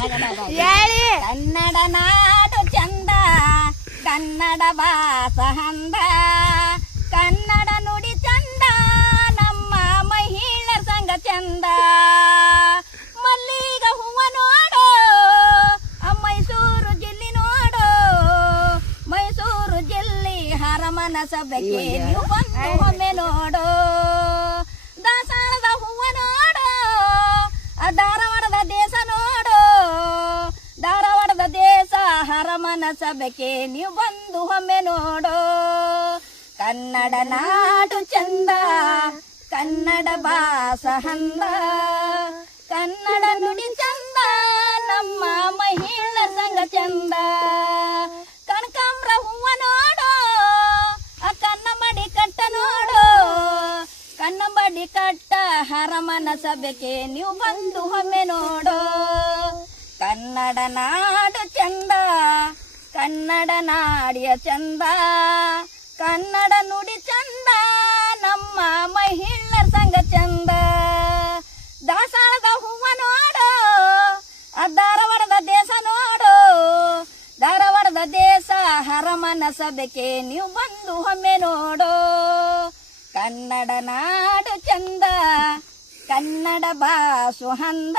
ಹೇಳಿ ಕನ್ನಡ ನಾಡು ಚಂದ, ಕನ್ನಡ ಭಾಷ ಹಂದ, ಕನ್ನಡ ನುಡಿ ಚಂದ, ನಮ್ಮ ಮಹಿಳಾ ಸಂಘ ಚಂದ. ಮಲ್ಲಿಗ ಹೂವ ನೋಡು, ಮೈಸೂರು ಜಿಲ್ಲೆ ನೋಡು, ಮೈಸೂರು ಜಿಲ್ಲೆ ಹರಮನ ಸಭೆಗೆ ನೀವು ಬಂದು ಒಮ್ಮೆ ನೋಡು. ದಾಸಾಳದ ಹೂವ ನೋಡು, ಧಾರವಾಡದ ದೇಶ ನೋಡು, ಧಾರವಾಡದ ದೇಶ ಹರಮನ ಸಭೆಗೆ ನೀವು ಬಂದು ಒಮ್ಮೆ ನೋಡು. ಕನ್ನಡ ನಾಡು ಚಂದ, ಕನ್ನಡ ಭಾಷಾ ಹಂದ, ಕನ್ನಡ ನುಡಿ ಚಂದ, ನಮ್ಮ ಮಹಿಳಾ ಸಂಘ ಚಂದ. ಕನಕಾಂಬ್ರ ಹೂವ ನೋಡು, ಕನ್ನಂಬಡಿ ಕಟ್ಟ ನೋಡು, ಕನ್ನಂಬಡಿ ಕಟ್ಟ ಹರಮನ ಸಭೆಗೆ ನೀವು ಬಂದು ಒಮ್ಮೆ ನೋಡು. ಕನ್ನಡ ನಾಡು ಚಂದ, ಕನ್ನಡ ನಾಡಿಯ ಚಂದ, ಕನ್ನಡ ನುಡಿ ಚಂದ, ನಮ್ಮ ಮಹಿಳಾ ಸಂಘ ಚಂದ. ದಾಸಾಳದ ಹೂವ ನೋಡು, ಧಾರವಾಡದ ದೇಶ ನೋಡು, ಧಾರವಾಡದ ದೇಶ ಹರಮನ ಸಭೆಗೆ ನೀವು ಬಂದು ಒಮ್ಮೆ ನೋಡು. ಕನ್ನಡ ನಾಡು ಚಂದ, ಕನ್ನಡ ಭಾಷೆ ಹಂದ.